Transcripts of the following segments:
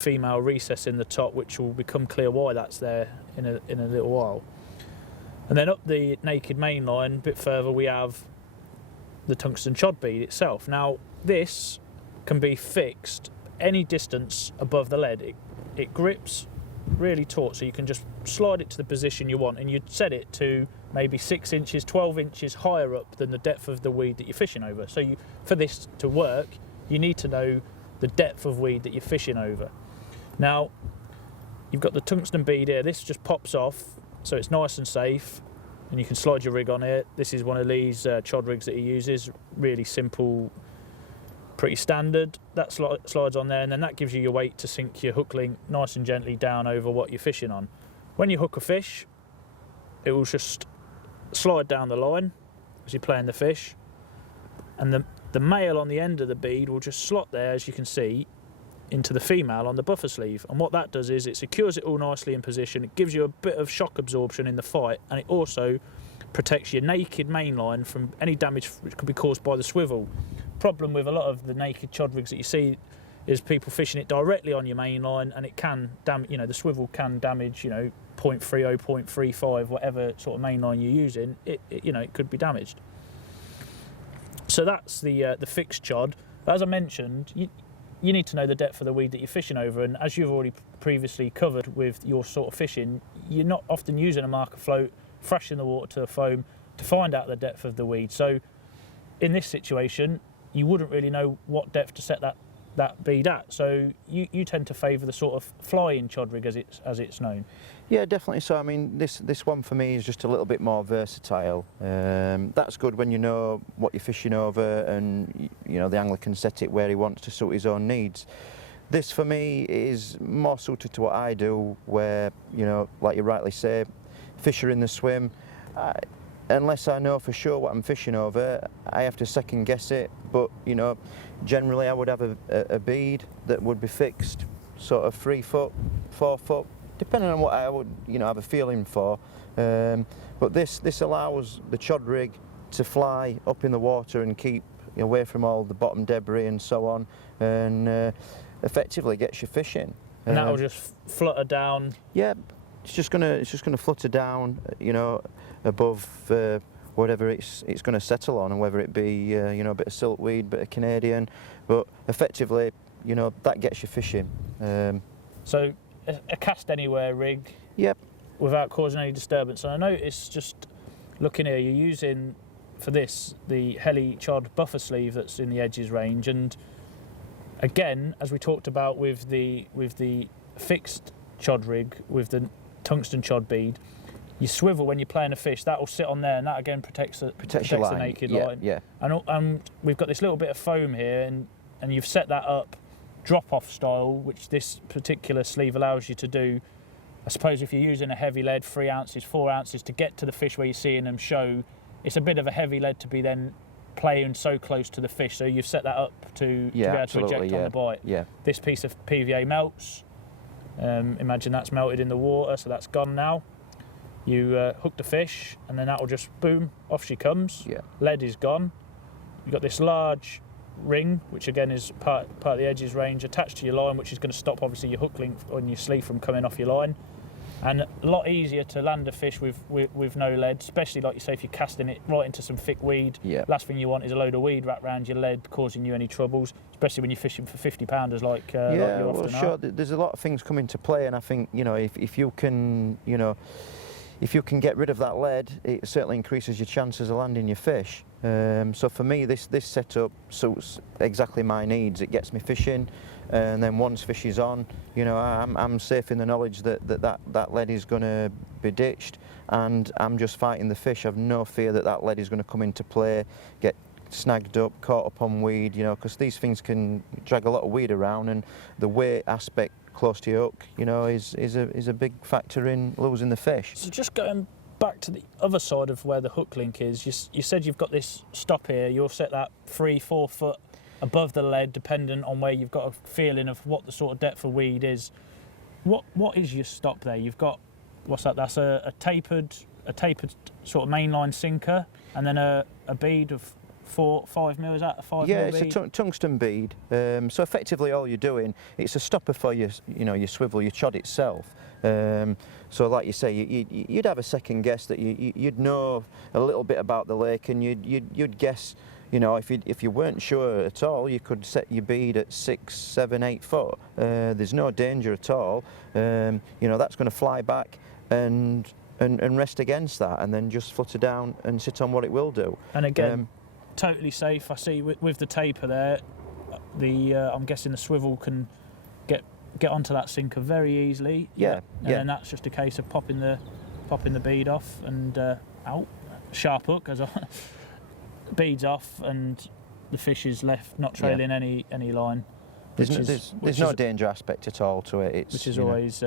female recess in the top, which will become clear why that's there in a little while. And then up the naked main line, a bit further, we have the tungsten chod bead itself. Now, this can be fixed any distance above the lead. It grips really taut, so you can just slide it to the position you want, and you'd set it to maybe 6 inches, 12 inches higher up than the depth of the weed that you're fishing over. So for this to work, you need to know the depth of weed that you're fishing over. Now, you've got the tungsten bead here. This just pops off, so it's nice and safe, and you can slide your rig on it. This is one of these chod rigs that he uses, really simple, pretty standard. That slides on there, and then that gives you your weight to sink your hook link nice and gently down over what you're fishing on. When you hook a fish, it will just slide down the line as you're playing the fish, and the male on the end of the bead will just slot there, as you can see, into the female on the buffer sleeve. And what that does is it secures it all nicely in position. It gives you a bit of shock absorption in the fight, and it also protects your naked main line from any damage which could be caused by the swivel. Problem with a lot of the naked chod rigs that you see is people fishing it directly on your main line, and it can damage, the swivel can damage, 0.30, 0.35, whatever sort of main line you're using, it could be damaged. So that's the fixed chod. But as I mentioned, you need to know the depth of the weed that you're fishing over, and as you've already previously covered with your sort of fishing, you're not often using a marker float, thrashing the water to a foam to find out the depth of the weed. So in this situation, you wouldn't really know what depth to set that bead at. So you tend to favour the sort of fly-in chod rig as it's known. Yeah, definitely. So I mean, this one for me is just a little bit more versatile. That's good when you know what you're fishing over, and the angler can set it where he wants to suit his own needs. This for me is more suited to what I do, where like you rightly say, fish are in the swim. Unless I know for sure what I'm fishing over, I have to second guess it. But generally I would have a bead that would be fixed, sort of 3 foot, 4 foot, depending on what I would have a feeling for. But this allows the chod rig to fly up in the water and keep away from all the bottom debris and so on, and effectively gets you fishing. And that'll just flutter down. Yeah. It's just gonna flutter down, above whatever it's going to settle on, and whether it be a bit of siltweed, bit of Canadian, but effectively, that gets you fishing. So a cast anywhere rig. Yep. Without causing any disturbance. And I noticed, just looking here, you're using for this the Heli chod buffer sleeve that's in the Edges range, and again, as we talked about with the fixed chod rig with the tungsten chod bead, you swivel when you're playing a fish, that will sit on there, and that again protects the naked line. Yeah. And we've got this little bit of foam here, and you've set that up drop-off style, which this particular sleeve allows you to do. I suppose if you're using a heavy lead, 3 ounces, 4 ounces, to get to the fish where you're seeing them show, it's a bit of a heavy lead to be then playing so close to the fish. So you've set that up to be able to eject on the bite. Yeah. This piece of PVA melts. Imagine that's melted in the water, so that's gone now. You hook the fish, and then that will just boom, off she comes. Yeah. Lead is gone. You've got this large ring, which again is part of the Edges range, attached to your line, which is going to stop obviously your hook link on your sleeve from coming off your line. And a lot easier to land a fish with no lead, especially like you say if you're casting it right into some thick weed. Yeah. Last thing you want is a load of weed wrapped around your lead causing you any troubles, especially when you're fishing for 50 pounders like you often are. Sure. There's a lot of things come into play, and I think if you can get rid of that lead, it certainly increases your chances of landing your fish. So for me, this setup suits exactly my needs. It gets me fishing, and then once fish is on, I'm safe in the knowledge that lead is going to be ditched, and I'm just fighting the fish. I've no fear that lead is going to come into play, get snagged up, caught up on weed, because these things can drag a lot of weed around, and the weight aspect close to your hook, is a big factor in losing the fish. So just going back to the other side of where the hook link is, you said you've got this stop here, you'll set that 3-4 foot above the lead, dependent on where you've got a feeling of what the sort of depth of weed is. What is your stop there? You've got, what's that? That's a tapered sort of mainline sinker, and then a bead of 4-5 mil, is that a 5 Yeah, mil it's bead? a tungsten bead. So effectively, all you're doing, it's a stopper for your, your swivel, your chod itself. So, like you say, you'd have a second guess that you'd know a little bit about the lake, and you'd guess. If you weren't sure at all, you could set your bead at 6, 7, 8 foot. There's no danger at all. That's going to fly back and rest against that, and then just flutter down and sit on what it will do. And again, totally safe. I see with the taper there, I'm guessing the swivel can get onto that sinker very easily. Yeah. And then that's just a case of popping the bead off and out, sharp hook as beads off, and the fish is left not trailing any line. There's no danger aspect at all to it. Which is always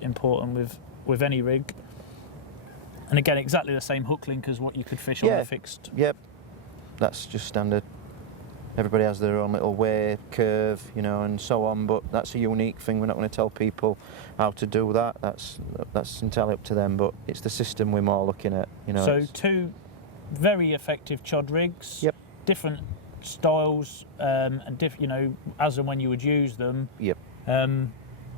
important with any rig. And again, exactly the same hook link as what you could fish on a fixed. Yep, that's just standard. Everybody has their own little way, curve, and so on. But that's a unique thing. We're not going to tell people how to do that. That's entirely up to them. But it's the system we're more looking at. So 2 very effective chod rigs. Yep. Different styles, and as and when you would use them. Yep.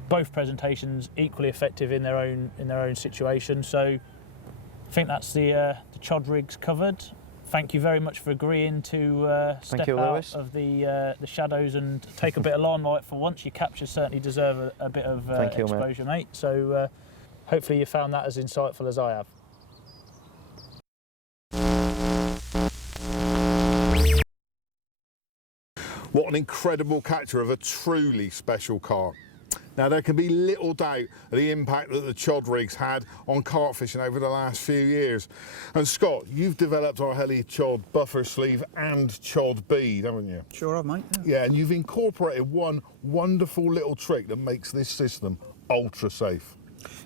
Both presentations equally effective in their own situation. So I think that's the chod rigs covered. Thank you very much for agreeing to step out of the shadows and take a bit of limelight for once. Your captures certainly deserve a bit of exposure, mate. So hopefully you found that as insightful as I have. What an incredible capture of a truly special carp. Now, there can be little doubt of the impact that the chod rigs had on carp fishing over the last few years. And Scott, you've developed our heli chod buffer sleeve and chod bead, haven't you? Sure have, mate. Yeah, and you've incorporated one wonderful little trick that makes this system ultra safe.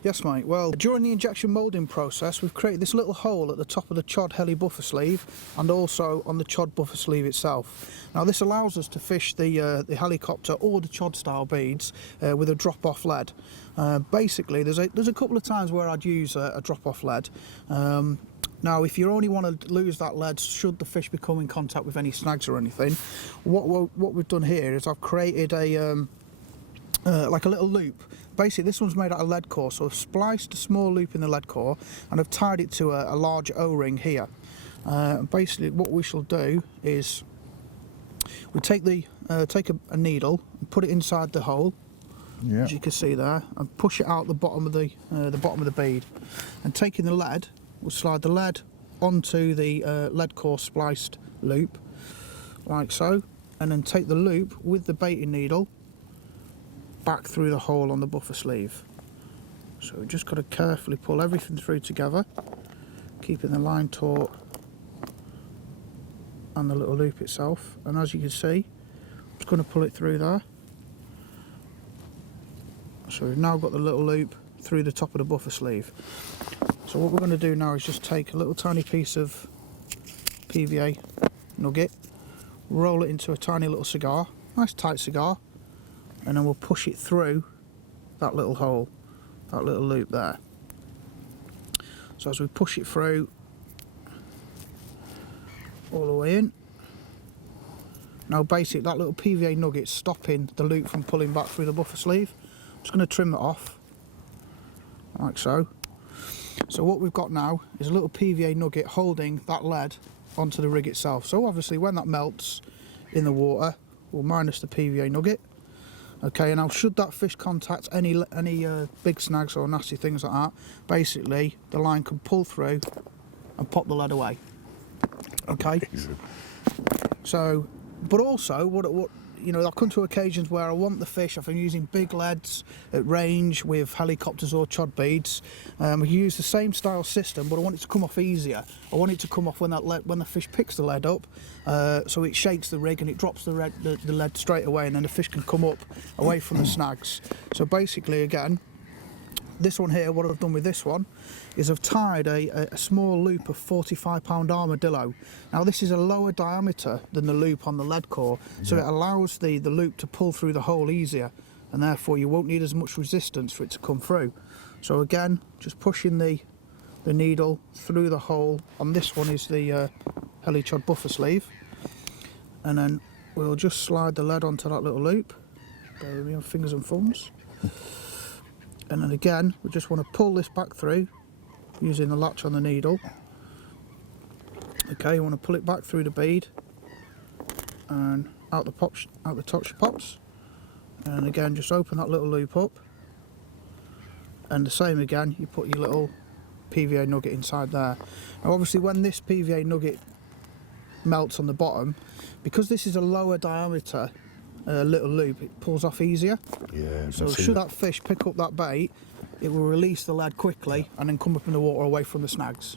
Yes, mate. Well, during the injection moulding process, we've created this little hole at the top of the chod heli buffer sleeve and also on the chod buffer sleeve itself. Now, this allows us to fish the helicopter or the chod style beads with a drop-off lead. Basically, there's a couple of times where I'd use a drop-off lead. Now, if you only want to lose that lead should the fish become in contact with any snags or anything, what we've done here is I've created like a little loop. Basically, this one's made out of lead core, so I've spliced a small loop in the lead core and I've tied it to a large O-ring here. Basically, what we shall do is we take a needle and put it inside the hole, as you can see there, and push it out the bottom of the bead. And taking the lead, we'll slide the lead onto the lead core spliced loop, like so, and then take the loop with the baiting needle back through the hole on the buffer sleeve. So we've just got to carefully pull everything through together, keeping the line taut and the little loop itself. And as you can see, I'm just going to pull it through there. So we've now got the little loop through the top of the buffer sleeve. So what we're going to do now is just take a little tiny piece of PVA nugget, roll it into a tiny little cigar, nice tight cigar, and then we'll push it through that little hole, that little loop there. So as we push it through all the way in, now basically that little PVA nugget's stopping the loop from pulling back through the buffer sleeve. I'm just going to trim it off like so. So what we've got now is a little PVA nugget holding that lead onto the rig itself. So obviously when that melts in the water, we'll minus the PVA nugget. Okay, and now should that fish contact any big snags or nasty things like that, basically the line can pull through and pop the lead away. Okay. So, but also what I've come to occasions where I want the fish, if I'm using big leads at range with helicopters or chod beads, we use the same style system, but I want it to come off easier. I want it to come off when the fish picks the lead up, so it shakes the rig and it drops the lead straight away, and then the fish can come up away from the snags. So basically, again, this one here, what I've done with this one is I've tied a small loop of 45-pound armadillo. Now this is a lower diameter than the loop on the lead core, so it allows the loop to pull through the hole easier, and therefore you won't need as much resistance for it to come through. So again, just pushing the needle through the hole. On this one is the helichod buffer sleeve, and then we'll just slide the lead onto that little loop. Bear with me on fingers and thumbs. And then again, we just want to pull this back through using the latch on the needle. Okay, you want to pull it back through the bead and out the top she pops. And again, just open that little loop up. And the same again, you put your little PVA nugget inside there. Now obviously when this PVA nugget melts on the bottom, because this is a lower diameter little loop, it pulls off easier. Yeah. So should that fish pick up that bait, it will release the lead quickly and then come up in the water away from the snags.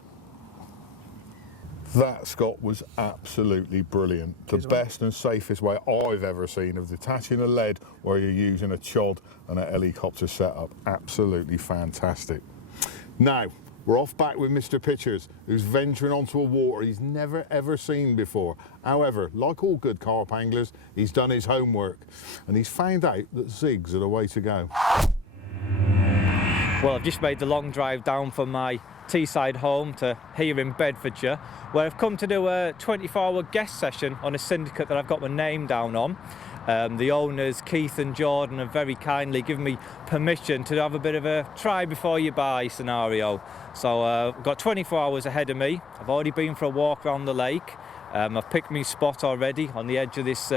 That, Scott, was absolutely brilliant. The best and safest way I've ever seen of detaching a lead where you're using a chod and a helicopter setup. Absolutely fantastic. Now, we're off back with Mr. Pitchers, who's venturing onto a water he's never ever seen before. However, like all good carp anglers, he's done his homework and he's found out that zigs are the way to go. Well, I've just made the long drive down from my Teesside home to here in Bedfordshire, where I've come to do a 24-hour guest session on a syndicate that I've got my name down on. The owners, Keith and Jordan, have very kindly given me permission to have a bit of a try before you buy scenario. So I've got 24 hours ahead of me. I've already been for a walk around the lake. I've picked my spot already on the edge of this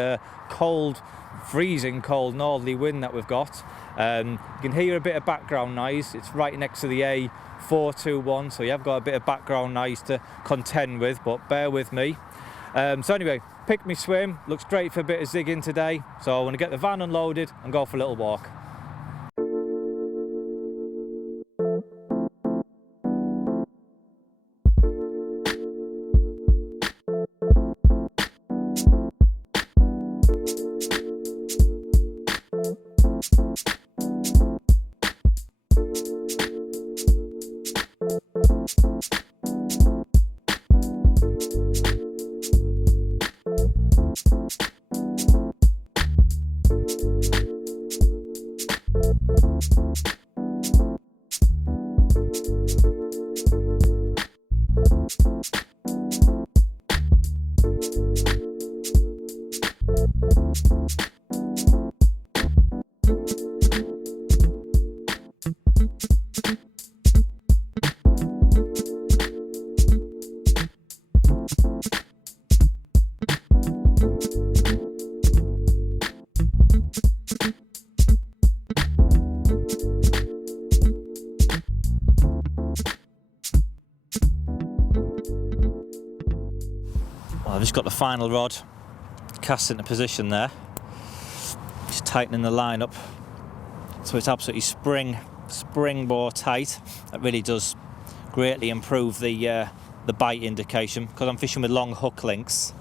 cold, freezing cold northerly wind that we've got. You can hear a bit of background noise. It's right next to the A421, so you have got a bit of background noise to contend with, but bear with me. So anyway, picked me swim, looks great for a bit of zigging today, so I want to get the van unloaded and go for a little walk. I've just got the final rod cast into position there. Just tightening the line up so it's absolutely springboard tight. That really does greatly improve the bite indication, because I'm fishing with long hook links,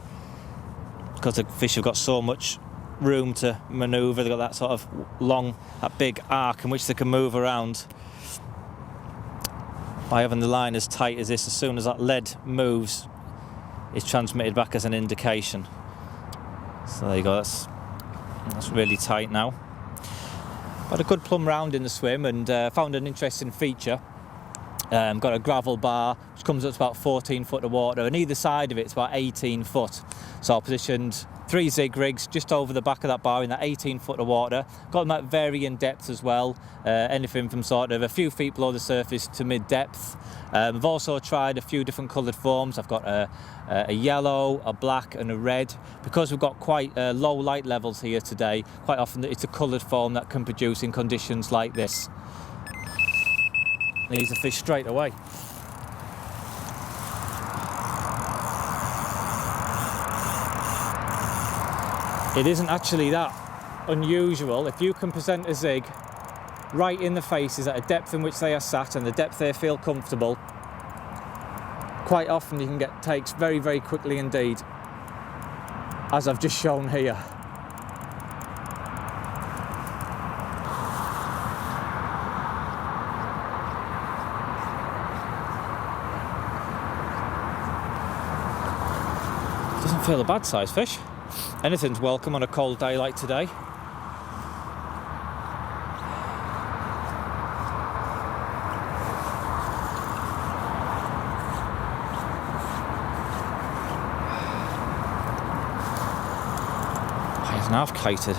because the fish have got so much room to manoeuvre. They've got that sort of long, that big arc in which they can move around. By having the line as tight as this, as soon as that lead moves, it's transmitted back as an indication. So there you go, that's really tight now. Had a good plumb round in the swim and found an interesting feature. Got a gravel bar which comes up to about 14 foot of water, and either side of it's about 18 foot. So I positioned 3 zig rigs just over the back of that bar in that 18 foot of water. Got them at varying depths as well, anything from sort of a few feet below the surface to mid depth. I've also tried a few different coloured forms. I've got a yellow, a black and a red. Because we've got quite low light levels here today, quite often it's a coloured form that can produce in conditions like this. Needs a fish straight away. It isn't actually that unusual. If you can present a zig right in the faces at a depth in which they are sat and the depth they feel comfortable, quite often you can get takes very, very quickly indeed, as I've just shown here. Doesn't feel a bad size fish. Anything's welcome on a cold day like today. He's half kited.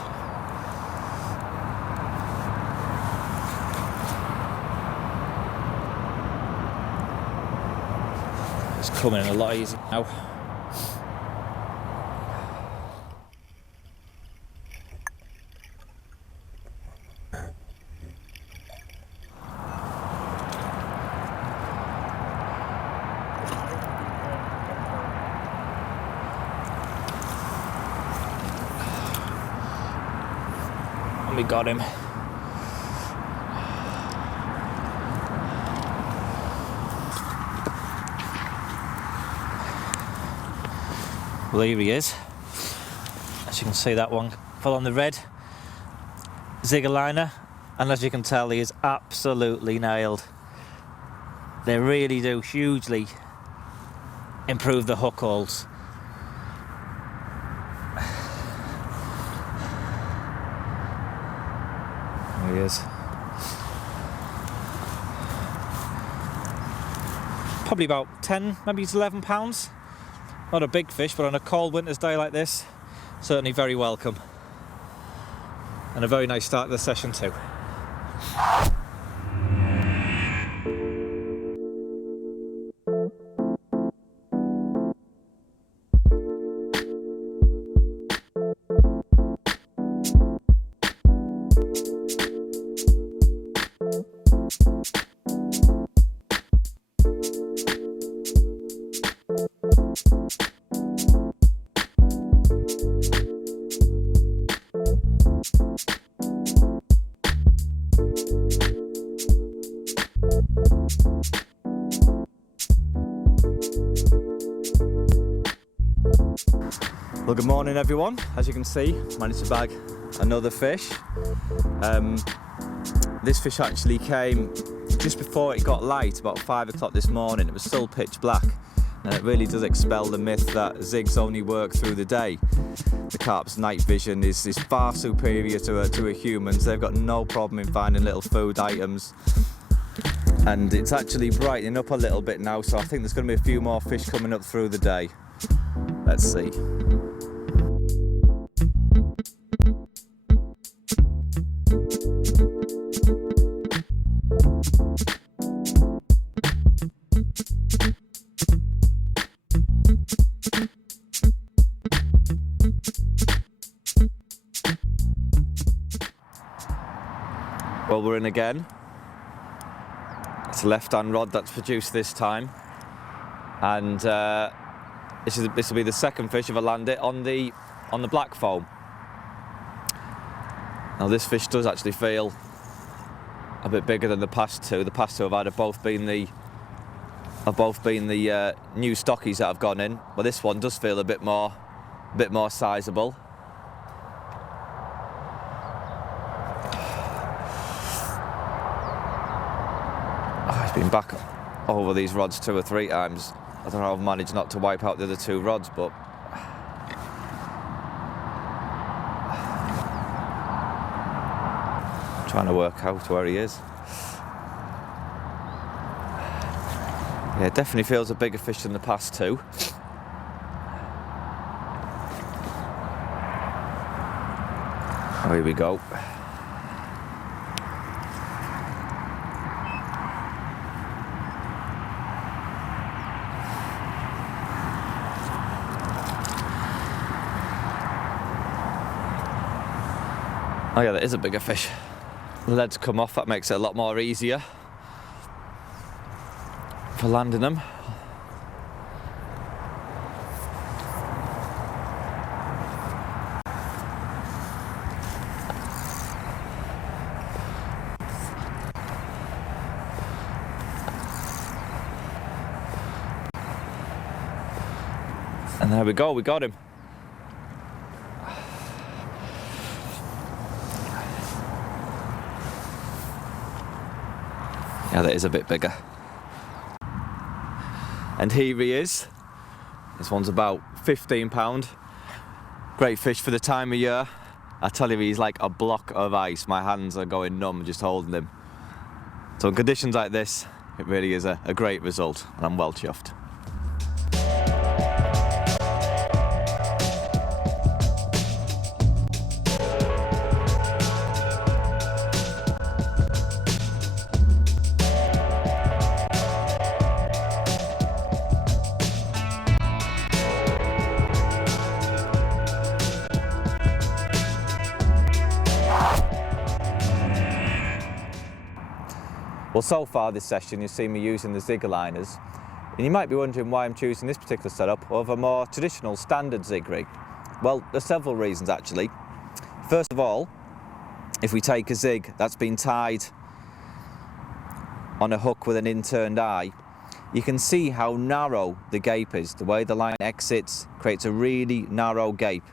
It's coming in a lot easier now. We got him. Well, here he is. As you can see, that one fell on the red Zigger liner, and as you can tell, he is absolutely nailed. They really do hugely improve the hook holds. There he is. Probably about 10, maybe it's 11 pounds. Not a big fish, but on a cold winter's day like this, certainly very welcome. And a very nice start to the session too. Well, good morning everyone. As you can see, managed to bag another fish. This fish actually came just before it got light, about 5 o'clock this morning. It was still pitch black, and it really does expel the myth that zigs only work through the day. The carp's night vision is far superior to a human's. They've got no problem in finding little food items. And it's actually brightening up a little bit now, so I think there's going to be a few more fish coming up through the day. Let's see. Well, we're in again. It's a left-hand rod that's produced this time, and this will be the second fish if I land it on the black foam. Now this fish does actually feel a bit bigger than the past two. The past two have both been the new stockies that have gone in, but this one does feel a bit more sizable. He's been back over these rods 2 or 3 times. I don't know how I've managed not to wipe out the other 2 rods, but I'm trying to work out where he is. Yeah, it definitely feels a bigger fish than the past 2. Oh, here we go. Oh yeah, that is a bigger fish. The leads come off, that makes it a lot more easier for landing them. And there we go, we got him. Yeah, that is a bit bigger. And here he is. This one's about £15. Great fish for the time of year. I tell you, he's like a block of ice. My hands are going numb just holding him. So in conditions like this, it really is a great result, and I'm well chuffed. Well, so far this session you've seen me using the zig aligners, and you might be wondering why I'm choosing this particular setup over a more traditional standard zig rig. Well, there's several reasons actually. First of all, if we take a zig that's been tied on a hook with an in-turned eye, you can see how narrow the gape is. The way the line exits creates a really narrow gape,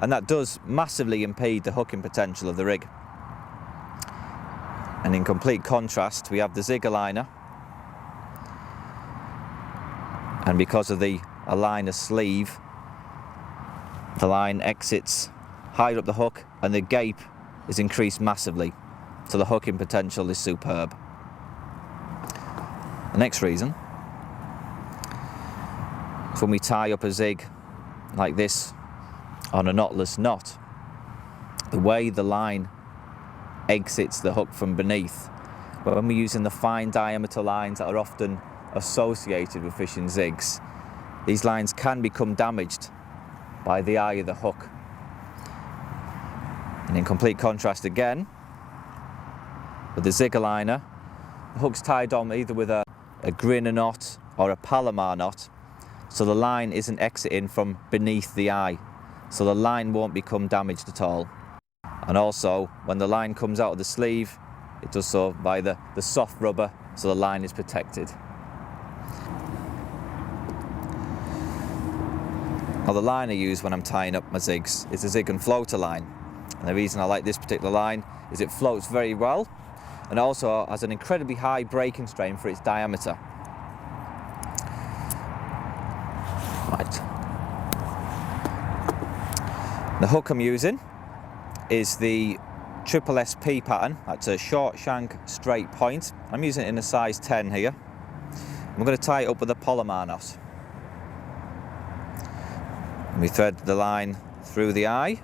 and that does massively impede the hooking potential of the rig. And in complete contrast, we have the zig aligner, and because of the aligner sleeve, the line exits higher up the hook and the gape is increased massively, so the hooking potential is superb. The next reason is when we tie up a zig like this on a knotless knot, the way the line exits the hook from beneath, but when we're using the fine diameter lines that are often associated with fishing zigs, these lines can become damaged by the eye of the hook. And in complete contrast again, with the zig aligner, the hook's tied on either with a Griner knot or a Palomar knot, so the line isn't exiting from beneath the eye, so the line won't become damaged at all. And also, when the line comes out of the sleeve, it does so by the soft rubber, so the line is protected. Now, the line I use when I'm tying up my zigs is the Zig and Floater line. And the reason I like this particular line is it floats very well and also has an incredibly high breaking strain for its diameter. Right. The hook I'm using is the Triple SP pattern. That's a short shank straight point. I'm using it in a size 10 here. I'm going to tie it up with a Palomar knot. And we thread the line through the eye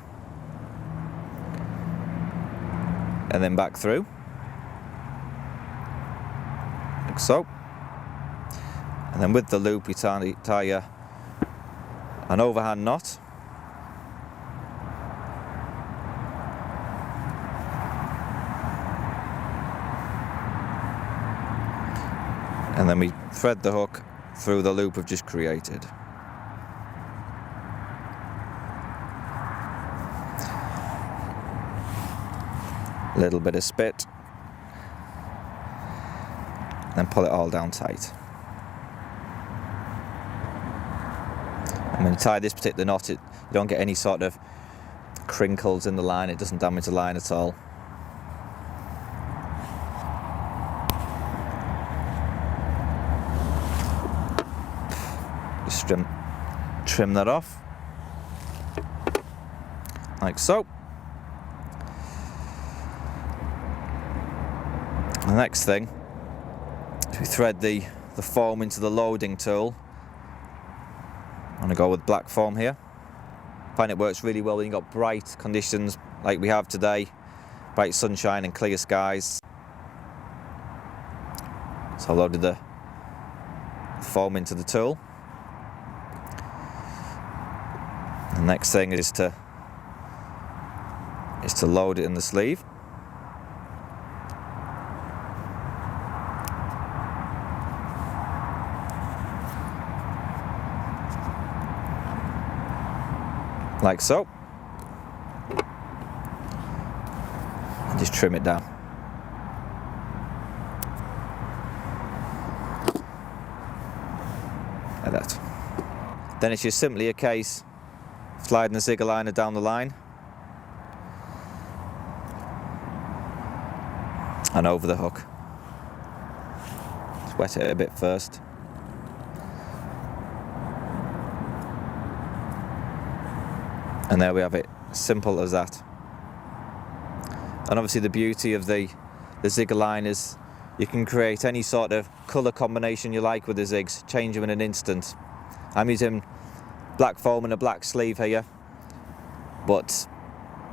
and then back through, like so. And then with the loop we tie an overhand knot. And then we thread the hook through the loop we've just created. A little bit of spit, then pull it all down tight. And when you tie this particular knot, you don't get any sort of crinkles in the line. It doesn't damage the line at all. Just trim that off, like so. The next thing is we thread the foam into the loading tool. I'm going to go with black foam here. I find it works really well when you've got bright conditions like we have today, bright sunshine and clear skies. So I loaded the foam into the tool. The next thing is to load it in the sleeve. Like so, and just trim it down. Like that. Then it's just simply a case of sliding the zig aligner down the line and over the hook. Just wet it a bit first. And there we have it, simple as that. And obviously the beauty of the zig aligners, you can create any sort of colour combination you like with the zigs, change them in an instant. I'm using black foam and a black sleeve here, but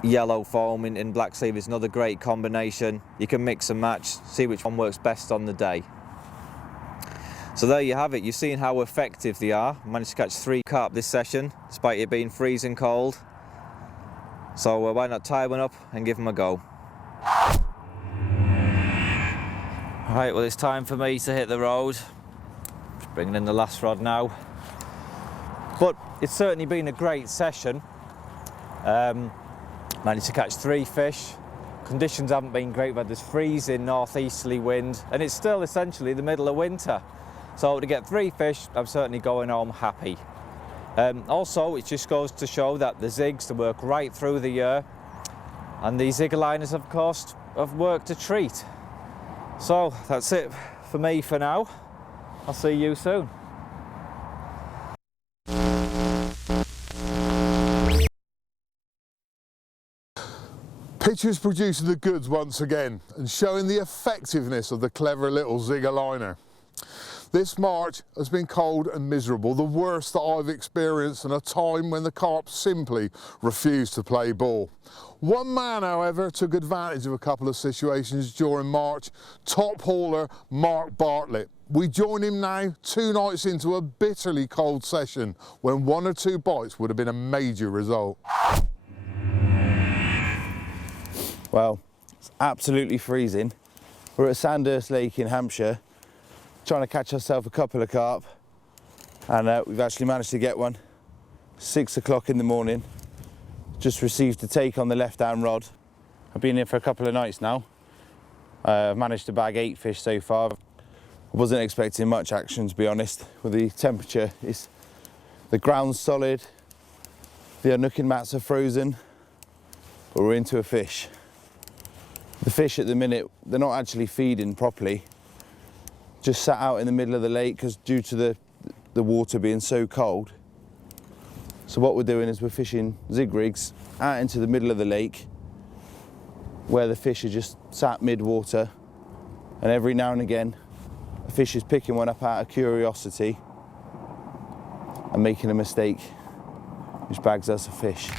yellow foam in black sleeve is another great combination. You can mix and match, see which one works best on the day. So there you have it. You've seen how effective they are. I managed to catch 3 carp this session, despite it being freezing cold. So why not tie one up and give them a go? Right, well it's time for me to hit the road. Just bringing in the last rod now. But it's certainly been a great session. Managed to catch 3 fish. Conditions haven't been great, but there's freezing northeasterly wind and it's still essentially the middle of winter. So to get 3 fish, I'm certainly going home happy. Also, it just goes to show that the zigs to work right through the year, and these zigger liners, of course, have worked a treat. So that's it for me for now. I'll see you soon. Pictures producing the goods once again and showing the effectiveness of the clever little zigger liner. This March has been cold and miserable, the worst that I've experienced in a time when the carp simply refused to play ball. One man, however, took advantage of a couple of situations during March, top hauler Mark Bartlett. We join him now 2 nights into a bitterly cold session when 1 or 2 bites would have been a major result. Well, it's absolutely freezing. We're at Sandhurst Lake in Hampshire, trying to catch ourselves a couple of carp, and we've actually managed to get one. 6 o'clock in the morning. Just received a take on the left-hand rod. I've been here for a couple of nights now. I've managed to bag 8 fish so far. I wasn't expecting much action, to be honest. With the temperature, the ground's solid, the unnooking mats are frozen, but we're into a fish. The fish at the minute, they're not actually feeding properly. Just sat out in the middle of the lake because due to the water being so cold. So what we're doing is we're fishing zig rigs out into the middle of the lake where the fish are just sat mid-water, and every now and again a fish is picking one up out of curiosity and making a mistake, which bags us a fish.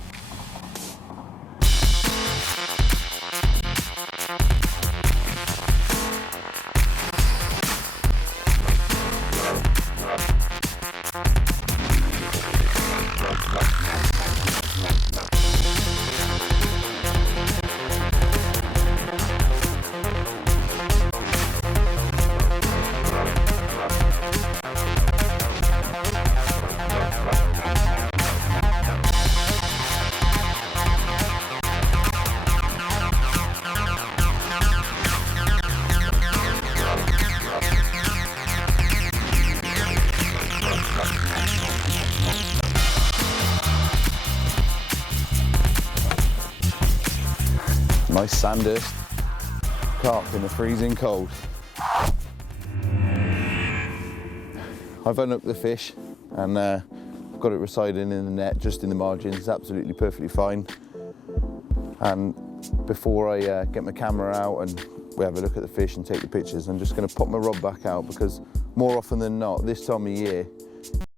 Nice Sandhurst carp in the freezing cold. I've unhooked the fish and got it residing in the net, just in the margins. It's absolutely perfectly fine. And before I get my camera out and we have a look at the fish and take the pictures, I'm just going to pop my rod back out, because more often than not, this time of year,